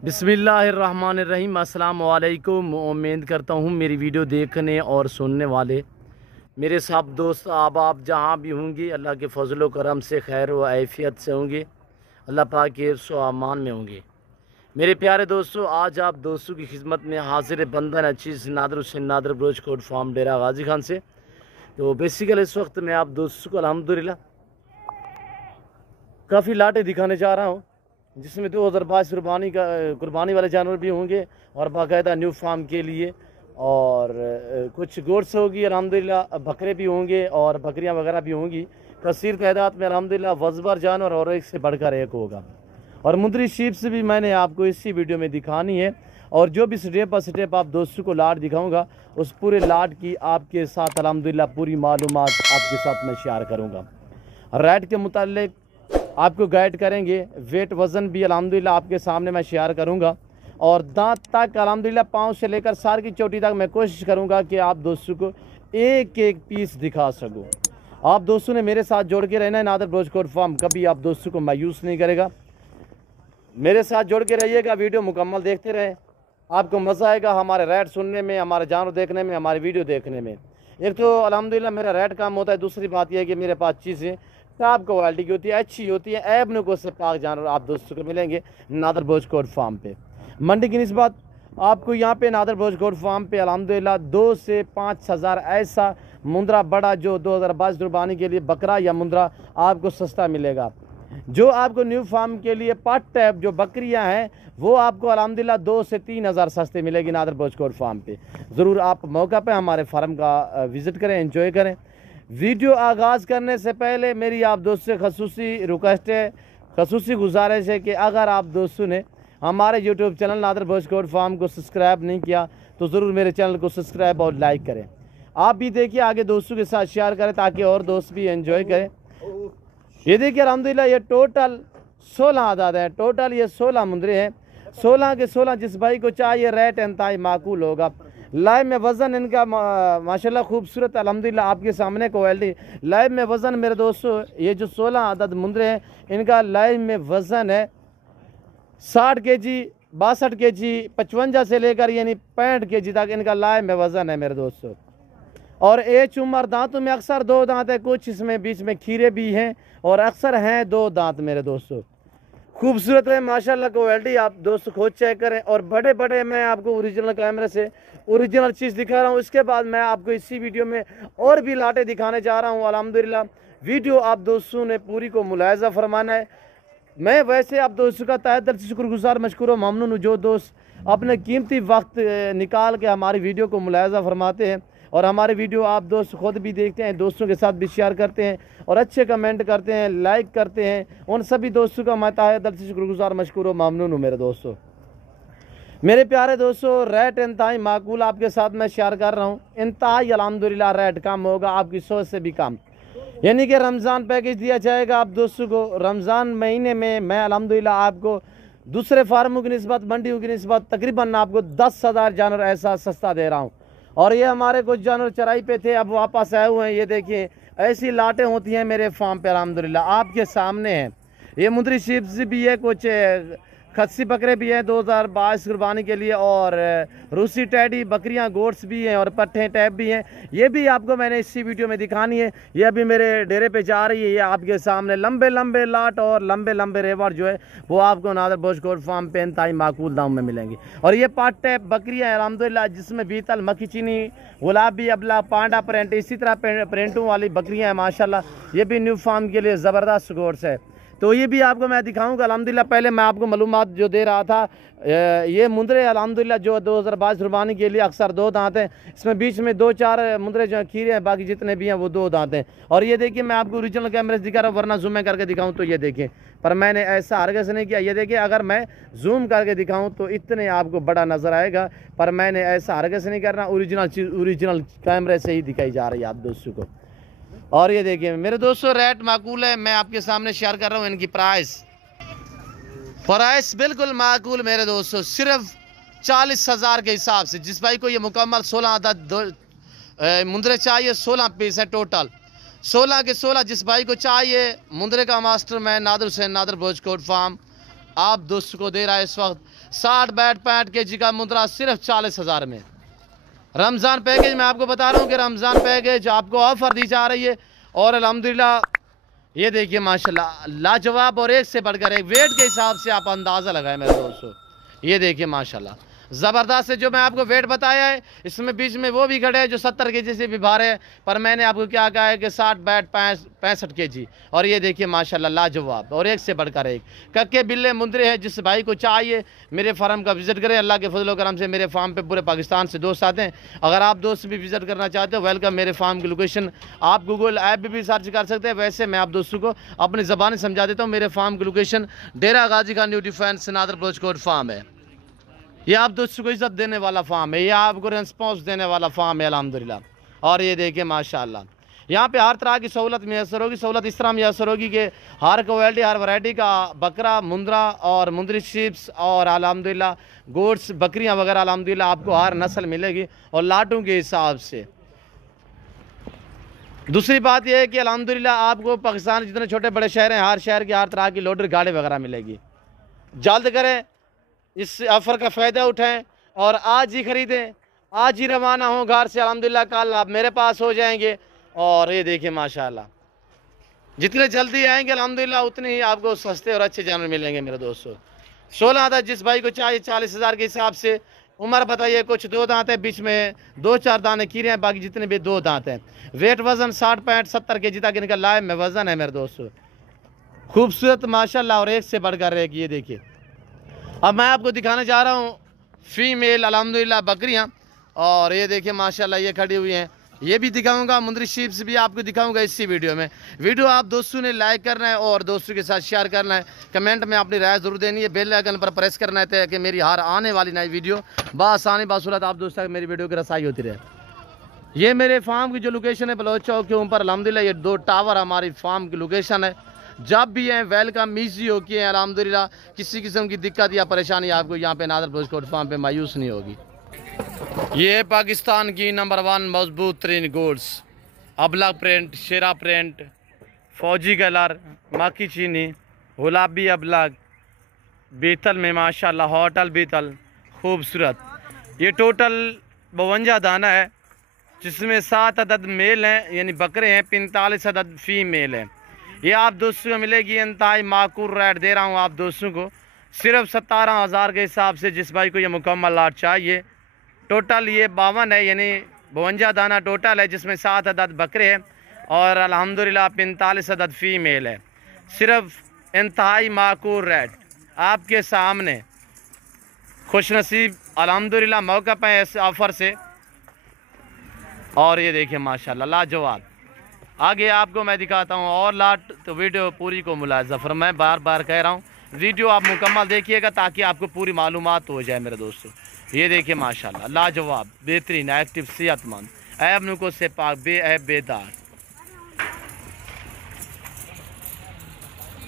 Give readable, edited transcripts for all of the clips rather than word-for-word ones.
बिस्मिल्लाहिर्रहमानिर्रहीम। अस्सलाम वालेकुम। उम्मीद करता हूँ मेरी वीडियो देखने और सुनने वाले मेरे सब दोस्त आप जहाँ भी होंगे अल्लाह के फजल करम से खैर व आफियत से होंगे, अल्लाह पाक के हिफ्ज़ व अमान में होंगे। मेरे प्यारे दोस्तों, आज आप दोस्तों की खिदमत में हाजिर बंदन अचीज़ नादर हुसैन नादर ब्रोच कोट फार्म डेरा गाजी खान से। तो बेसिकल इस वक्त मैं आप दोस्तों को अल्हम्दुलिल्लाह काफ़ी लाटे दिखाने जा रहा हूँ, जिसमें 2022 कुर्बानी वाले जानवर भी होंगे और बाकायदा न्यू फार्म के लिए, और कुछ गोड्स होगी अल्हम्दुलिल्लाह, बकरे भी होंगे और बकरियां वगैरह भी होंगी कसीर तादाद में अल्हम्दुलिल्लाह। वज़बर जानवर और एक से बढ़कर एक होगा, और मुंदरी शीप्स भी मैंने आपको इसी वीडियो में दिखानी है। और जो भी स्टेप बाय स्टेप आप दोस्तों को लाट दिखाऊंगा, उस पूरे लाट की आपके साथ अल्हम्दुलिल्लाह पूरी मालूमात आपके साथ मैं शेयर करूँगा। रेट के मुतालिक आपको गाइड करेंगे, वेट वज़न भी अल्हम्दुलिल्लाह आपके सामने मैं शेयर करूंगा, और दांत तक अल्हम्दुलिल्लाह पाँव से लेकर सार की चोटी तक मैं कोशिश करूंगा कि आप दोस्तों को एक एक पीस दिखा सकूं। आप दोस्तों ने मेरे साथ जोड़ के रहना है। नादर ब्रोच कोट फार्म कभी आप दोस्तों को मायूस नहीं करेगा। मेरे साथ जोड़ के रहिएगा, वीडियो मुकम्मल देखते रहें, आपको मज़ा आएगा हमारे रेट सुनने में, हमारे जानवर देखने में, हमारे वीडियो देखने में। एक तो अल्हम्दुलिल्लाह मेरा रेट काम होता है, दूसरी बात यह है कि मेरे पास चीज़ें टॉप क्वालिटी की होती है, अच्छी होती है, ऐब नुको से पाक जानवर आप दोस्तों को मिलेंगे नादर ब्रोच कोट फार्म पे। मंडी की निस्बत आपको यहाँ पे नादर ब्रोच कोट फार्म पे अल्हम्दुलिल्लाह 2 से 5 हज़ार ऐसा मुंद्रा बड़ा जो 2022 कुर्बानी के लिए बकरा या मुंद्रा आपको सस्ता मिलेगा। जो आपको न्यू फार्म के लिए पार्ट टैप जो बकरियां हैं वो आपको अल्हम्दुलिल्लाह 2 से 3 हज़ार सस्ते मिलेगी नादर ब्रोच कोट फार्म पे। ज़रूर आप मौका पे हमारे फार्म का विज़िट करें, एंजॉय करें। वीडियो आगाज़ करने से पहले मेरी आप दोस्तों से खसूसी रिक्वेस्ट है, खसूसी गुजारिश है कि अगर आप दोस्तों ने हमारे YouTube channel Nadar broach Kot farm को सब्सक्राइब नहीं किया तो ज़रूर मेरे चैनल को सब्सक्राइब और लाइक करें। आप भी देखिए, आगे दोस्तों के साथ शेयर करें ताकि और दोस्त भी एंजॉय करें। ये देखिए अल्हम्दुलिल्लाह ये टोटल 16 आदाद हैं, टोटल ये 16 मुंदरे हैं, 16 के 16 जिस भाई को चाहिए रेट इंतहाई माकूल होगा। लाइव में वज़न इनका माशाल्लाह खूबसूरत अल्हम्दुलिल्लाह आपके सामने क्वालिटी। लाइव में वज़न मेरे दोस्तों ये जो 16 अदद मुंदरे हैं इनका लाइव में वज़न है 60 केजी, 62 केजी, 55 से लेकर यानी 65 केजी तक इनका लाइव में वज़न है मेरे दोस्तों। और एज उम्र दांतों में अक्सर 2 दांत है, कुछ इसमें बीच में खीरे भी हैं और अक्सर हैं 2 दांत मेरे दोस्तों। खूबसूरत है माशाल्लाह क्वालिटी, आप दोस्तों खुद चेक करें। और बड़े बड़े मैं आपको ओरिजिनल कैमरे से ओरिजिनल चीज़ दिखा रहा हूँ। इसके बाद मैं आपको इसी वीडियो में और भी लाटे दिखाने जा रहा हूँ अल्हम्दुलिल्लाह। वीडियो आप दोस्तों ने पूरी को मुलाहिज़ा फरमाना है। मैं वैसे आप दोस्तों का तहे दिल से शुक्रगुजार मशकूर ममनून हूँ जो दोस्त अपने कीमती वक्त निकाल के हमारी वीडियो को मुलाहिज़ा फरमाते हैं, और हमारे वीडियो आप दोस्त खुद भी देखते हैं, दोस्तों के साथ भी शेयर करते हैं और अच्छे कमेंट करते हैं, लाइक करते हैं। उन सभी दोस्तों का मैं तहे दिल से शुक्रगुजार मशकूर व ममनून हूँ मेरे दोस्तों। मेरे प्यारे दोस्तों, रेट इंतहाई माकूल आपके साथ मैं शेयर कर रहा हूँ। इंतहाई अल्हम्दुलिल्लाह रेट कम होगा, आपकी सोच से भी कम, यानी कि रमज़ान पैकेज दिया जाएगा आप दोस्तों को। रमज़ान महीने में मैं अल्हम्दुलिल्लाह आपको दूसरे फार्मों की निस्बत, मंडियों की निस्बत तकरीबन आपको 10 हज़ार जानवर ऐसा सस्ता दे रहा हूँ। और ये हमारे कुछ जानवर चराई पे थे, अब वापस आए हुए हैं। ये देखिए ऐसी लाटें होती हैं मेरे फार्म पे अल्हम्दुलिल्लाह आपके सामने हैं। ये मुंदरी शीप्स भी है, कुछ खस्सी बकरे भी हैं 2022 कुर्बानी के लिए, और रूसी टैडी बकरियां गोड्स भी हैं और पट्टे टैप भी हैं। ये भी आपको मैंने इसी वीडियो में दिखानी है। ये अभी मेरे डेरे पे जा रही है, ये आपके सामने लंबे लंबे लाट और लंबे लंबे रेवर जो है वो आपको नादर ब्रोच कोट फार्म पे इंतहाई माकूल दाम में मिलेंगी। और ये पाट टैप बकरियाँ अल्हम्दुलिल्लाह जिसमें बीतल, मक्खी चीनी, गुलाबी, अबला, पांडा प्रिंट, इसी तरह प्रिंटों वाली बकरियाँ हैं माशाल्लाह। ये भी न्यू फार्म के लिए ज़बरदस्त गोड्स है, तो ये भी आपको मैं दिखाऊंगा अल्हम्दुलिल्लाह। पहले मैं आपको मालूमात जो दे रहा था, ये मुंदरे अल्हम्दुलिल्लाह जो 2022 कुर्बानी के लिए अक्सर 2 दांत हैं, इसमें बीच में 2-4 मुंदरे जो खीरे हैं, बाकी जितने भी हैं वो 2 दांत हैं। और ये देखिए मैं आपको ओरिजिनल कैमरे से दिखा रहा हूँ, वरना जूम में करके दिखाऊँ तो ये देखें, पर मैंने ऐसा हरगिज़ नहीं किया। ये देखिए अगर मैं जूम करके दिखाऊँ तो इतने आपको बड़ा नज़र आएगा, पर मैंने ऐसा हरगिज़ नहीं करना, ओरिजिनल चीज़ ओरिजिनल कैमरे से ही दिखाई जा रही है आप दोस्तों को। और ये देखिए मेरे दोस्तों रेट माकूल है, मैं आपके सामने शेयर कर रहा हूँ। इनकी प्राइस बिल्कुल माकूल मेरे दोस्तों, सिर्फ 40 हज़ार के हिसाब से। जिस भाई को ये मुकम्मल 16 अदद मुंदरे चाहिए, 16 पीस है टोटल, 16 के 16 जिस भाई को चाहिए। मुंदरे का मास्टर मैं नादर हुसैन नादर ब्रोच कोट फार्म आप दोस्तों को दे रहा है इस वक्त 60 बैट 65 kg का मुंद्रा सिर्फ 40,000 में। रमज़ान पैकेज मैं आपको बता रहा हूँ कि रमज़ान पैकेज आपको ऑफर दी जा रही है। और अल्हम्दुलिल्लाह ये देखिए माशाल्लाह लाजवाब और एक से बढ़कर एक। वेट के हिसाब से आप अंदाज़ा लगाएं मेरे दोस्तों। ये देखिए माशाल्लाह ज़बरदस्त है। जो मैं आपको वेट बताया है इसमें बीच में वो भी खड़े हैं जो 70 kg से भी भारे हैं, पर मैंने आपको क्या कहा है कि 60 बैट 65 kg। और ये देखिए माशाल्लाह लाजवाब और एक से बढ़कर एक कक्के बिल्ले मुंदरे हैं। जिस भाई को चाहिए मेरे फार्म का विज़िट करें। अल्लाह के फजल करम से मेरे फार्म पे पूरे पाकिस्तान से दोस्त आते हैं। अगर आप दोस्त भी विज़िट करना चाहते हो वेलकम। मेरे फार्म की लोकेशन आप गूगल ऐप भी सर्च कर सकते हैं। वैसे मैं आप दोस्तों को अपनी ज़बान समझा देता हूँ। मेरे फार्म की location Dera Ghazi Khan new defence Nadir Baloch Kot farm है। ये आप दोस्तों को इज्जत देने वाला फार्म है, ये आपको रिस्पॉन्स देने वाला फार्म है अल्हम्दुलिल्लाह। और ये देखिए माशाल्लाह यहाँ पे हर तरह की सहूलत मैसर होगी। सहूलत इस तरह मैसर होगी कि हर क्वालिटी हर वैरायटी का बकरा मुंद्रा और मुंदरी शिप्स और अल्हम्दुलिल्लाह गोट्स बकरियाँ वगैरह अल्हम्दुलिल्लाह आपको हर नस्ल मिलेगी और लाटों के हिसाब से। दूसरी बात यह है कि अल्हम्दुलिल्लाह आपको पाकिस्तान जितने छोटे बड़े शहर हैं हर शहर की हर तरह की लोडर गाड़ी वगैरह मिलेगी। जल्द करें, इस ऑफ़र का फ़ायदा उठाएं और आज ही ख़रीदें, आज ही रवाना हो घर से। अल्हम्दुलिल्लाह कल आप मेरे पास हो जाएंगे। और ये देखिए माशाल्लाह जितने जल्दी आएंगे अल्हम्दुलिल्लाह उतने ही आपको सस्ते और अच्छे जानवर मिलेंगे मेरे दोस्तों। 16 दांत जिस भाई को चाहिए 40,000 के हिसाब से। उम्र बताइए, कुछ 2 दांत है, बीच में 2-4 दाने कीरे हैं, बाकी जितने भी 2 दांत हैं। वेट वज़न 60 65 70 kg तक इनका लाइव में वज़न है मेरे दोस्तों। खूबसूरत माशाल्लाह और एक से बढ़कर रहेगी। ये देखिए अब मैं आपको दिखाने जा रहा हूँ फीमेल अल्हम्दुलिल्लाह बकरियाँ। और ये देखिए माशाल्लाह ये खड़ी हुई हैं, ये भी दिखाऊंगा। मुंदरी शीप्स भी आपको दिखाऊंगा इसी वीडियो में। वीडियो आप दोस्तों ने लाइक करना है और दोस्तों के साथ शेयर करना है। कमेंट में अपनी राय ज़रूर देनी है। बेल आइकन पर प्रेस करना है ताकि मेरी हर आने वाली नई वीडियो बासानी बासूरत आप दोस्तों तक मेरी वीडियो की रसाई होती रहे। ये मेरे फार्म की जो लोकेशन है बलोच चौक के ऊपर अल्हम्दुलिल्लाह ये 2 टावर हमारी फार्म की लोकेशन है। जब भी हैं वेलकम ईजी हो के अल्हम्दुलिल्लाह। किसी किस्म की दिक्कत या परेशानी आपको यहाँ पे नादर बलोच कोट फार्म पे मायूस नहीं होगी। ये पाकिस्तान की नंबर 1 मजबूत तरीन गोड्स अबलग प्रिंट, शेरा प्रिंट, फौजी कलर, माकी चीनी, गुलाबी अबलग, बीतल में माशाल्लाह होटल बीतल खूबसूरत। ये टोटल 52 दाना है जिसमें 7 अदद मेल हैं यानी बकरे हैं, 45 अदद फीमेल हैं। ये आप दोस्तों को मिलेगी इंतहाई माकूल रेट दे रहा हूँ आप दोस्तों को सिर्फ 17,000 के हिसाब से। जिस भाई को ये मुकम्मल लाट चाहिए टोटल ये 52 है यानी 52 दाना टोटल है जिसमें 7 अदद बकरे हैं और अल्हम्दुलिल्लाह 45 अदद फीमेल है। सिर्फ इंतहाई माकूल रेट आपके सामने। खुशनसीब अल्हम्दुलिल्लाह मौका पाए इस ऑफ़र से। और ये देखिए माशाल्लाह लाजवाब। आगे आपको मैं दिखाता हूँ और लाट, तो वीडियो पूरी को मुलाज़ा फरमाएं। बार बार कह रहा हूँ वीडियो आप मुकम्मल देखिएगा ताकि आपको पूरी मालूमात हो जाए मेरे दोस्तों। ये देखिए माशाल्लाह लाजवाब बेहतरीन एक्टिव सेहतमंद ऐब नुको से पाक बेऐब बेदार।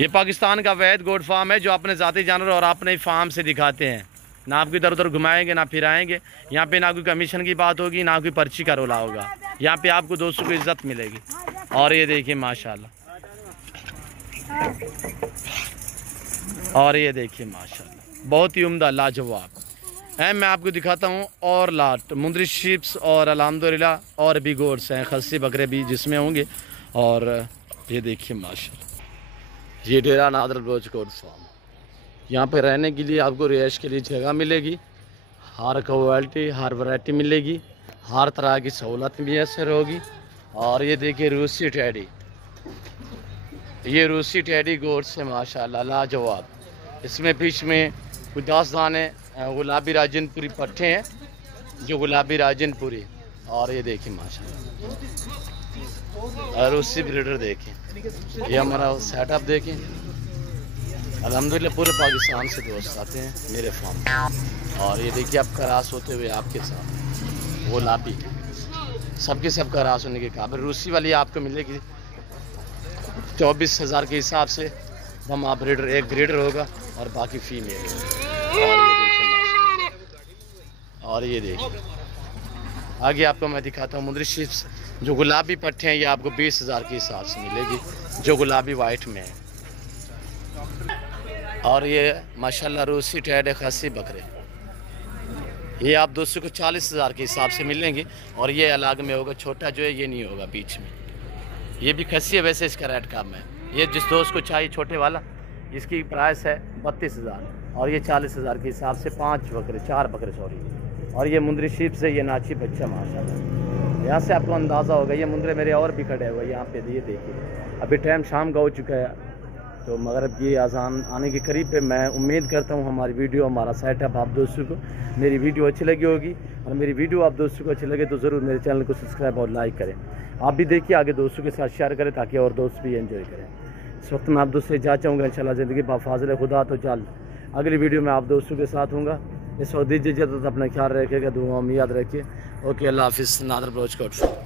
ये पाकिस्तान का वैद गोड फार्म है जो अपने ज़ाती जानवर और अपने फार्म से दिखाते हैं। ना आपको इधर उधर घुमाएंगे ना फिराएंगे। यहाँ पे ना कोई कमीशन की बात होगी ना कोई पर्ची का रोला होगा। यहाँ पे आपको दोस्तों को इज्जत मिलेगी। और ये देखिए माशाल्लाह, और ये देखिए माशाल्लाह बहुत ही उम्दा लाजवाब है। मैं आपको दिखाता हूँ और लाट मुंदरी शीप्स और अल्हम्दुलिल्लाह और भी गोड्स हैं, खस्सी बकरे भी जिसमें होंगे। और ये देखिए माशाल्लाह ये डेरा नादर बलोच कोट फार्म। यहाँ पे रहने के लिए आपको रिहाइश के लिए जगह मिलेगी, हर क्वालिटी हर वैरायटी मिलेगी, हर तरह की सहूलत मैसर होगी। और ये देखिए रूसी टैडी, ये रूसी टैडी गोड्स है माशाल्लाह लाजवाब। इसमें बीच में कुछ 10 दाने गुलाबी राजनपुरी पट्टे हैं जो गुलाबी राजनपुरी। और ये देखिए माशाल्लाह रूसी ब्रीडर देखें, ये हमारा सेटअप देखें। अल्हम्दुलिल्लाह पूरे पाकिस्तान से दोस्त आते हैं मेरे फार्म। और ये देखिए आप करास होते हुए आपके साथ गुलाबी सबके सब करास होने के काबिल। रूसी वाली आपको मिलेगी 24,000 के हिसाब से। हम आप ब्रीडर एक ब्रीडर होगा और बाकी फीमेल। और ये देखिए आगे आपको मैं दिखाता हूँ मुंदरी शीप्स जो गुलाबी पट्टे हैं। ये आपको 20,000 के हिसाब से मिलेगी जो गुलाबी वाइट में है। और ये माशाल्लाह रूसी टैड खासी बकरे, ये आप दोस्तों को 40,000 के हिसाब से मिलेंगे। और ये अलग में होगा, छोटा जो है ये नहीं होगा बीच में। ये भी खस्सी है, वैसे इसका रेट कम है। ये जिस दोस्त को चाहिए छोटे वाला, इसकी प्राइस है 32,000 और ये 40,000 के हिसाब से 4 बकरे सॉरी। और ये मुंदरी शीप से ये नाची बच्चा माशाल्लाह, यहाँ से आपको अंदाज़ा होगा। ये मुंदरे मेरे और भी खड़े हुए यहाँ पे, ये देखिए अभी टाइम शाम का हो चुका है, तो मगरब की अज़ान आने के करीब पे। मैं उम्मीद करता हूँ हमारी वीडियो, हमारा सेटअप आप दोस्तों को मेरी वीडियो अच्छी लगी होगी। और मेरी वीडियो आप दोस्तों को अच्छी लगे तो ज़रूर मेरे चैनल को सब्सक्राइब और लाइक करें। आप भी देखिए, आगे दोस्तों के साथ शेयर करें ताकि और दोस्त भी एंजॉय करें। इस वक्त मैं आप दोस्तों से जा चाहूँगा इंशाल्लाह ज़िंदगी बाफाज़िल खुदा तो जल्द अगली वीडियो में आप दोस्तों के साथ हूँगा। इस वक्त दीजिए इजाज़त, अपना ख्याल रखिएगा, दुआ में याद रखिए। ओके, अल्लाह हाफिज़। Nadar broach coat.